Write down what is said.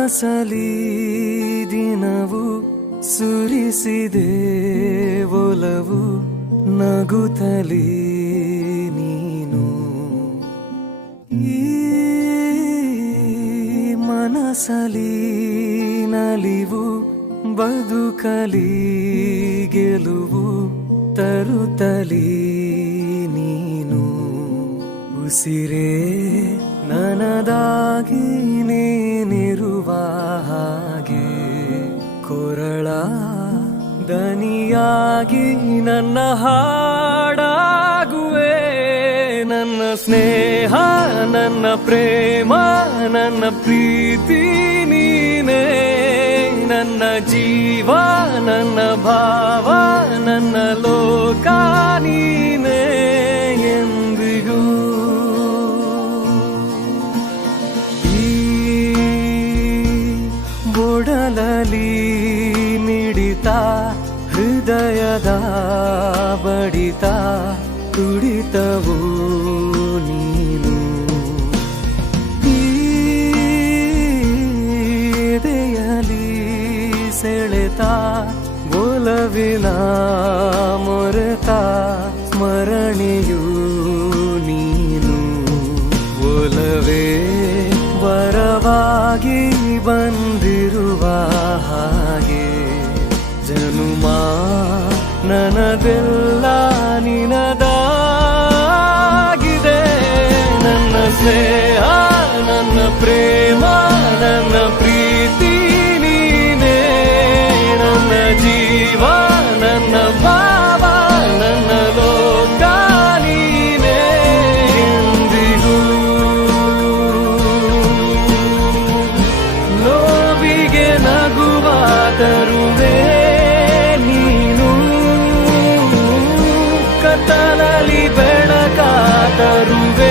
ಮನಸಲಿ ದಿನವು ಸುರಿಸಿದೆ ಒಲವು ನಗುತ್ತಲೀ ನೀನು ಈ ಮನಸಲಿ ನಲಿವು ಬದುಕಲಿ ಗೆಲುವು ತರುತ್ತಲೀ ನೀನು ಉಸಿರೇ ನನದಾಗಿ ನೀನಿರುವ ಹಾಗೆ ಕೊರಳ ದನಿಯಾಗಿ ನನ್ನ ಹಾಡಾಗುವೆ ನನ್ನ ಸ್ನೇಹ ನನ್ನ ಪ್ರೇಮ ನನ್ನ ಪ್ರೀತಿ ನೀನೇ ನನ್ನ ಜೀವ ನನ್ನ ಭಾವ ನನ್ನ ಲೋಕ ನೀನೇ ಎಂದಿಗೂ ಒಡಲಲಿ ಮಿಡಿತ ಹೃದಯದ ಬಡಿತ ತುಡಿತವು ನೀನು ಎದೆಯಲಿ ಸೆಳೆತ ಒಲವಿನ ಮೊರೆತ ಸ್ಮರಣೆಯು ನೀನು ಒಲವೇ ವರವಾಗಿ ಬಂದಿರುವ ಹಾಗೆ ಜನುಮ ನನದೆಲ್ಲ ನಿನದಾಗಿದೆ ನನ್ನ ಸ್ನೇಹ ನನ್ನ ಪ್ರೇಮ ನನ್ನ ಪ್ರೀತಿ ನೀನೇ ನನ್ನ ಜೀವ ನನ್ನ ಭಾವ ನನ್ನ ಲೋಕ ನೀನೇ ಎಂದಿಗೂ ನೋವಿಗೆ ನಗುವ ತರುವೆ ನೀನು ಕತ್ತಲಲ್ಲಿ ಬೆಳಕ ತರುವೆ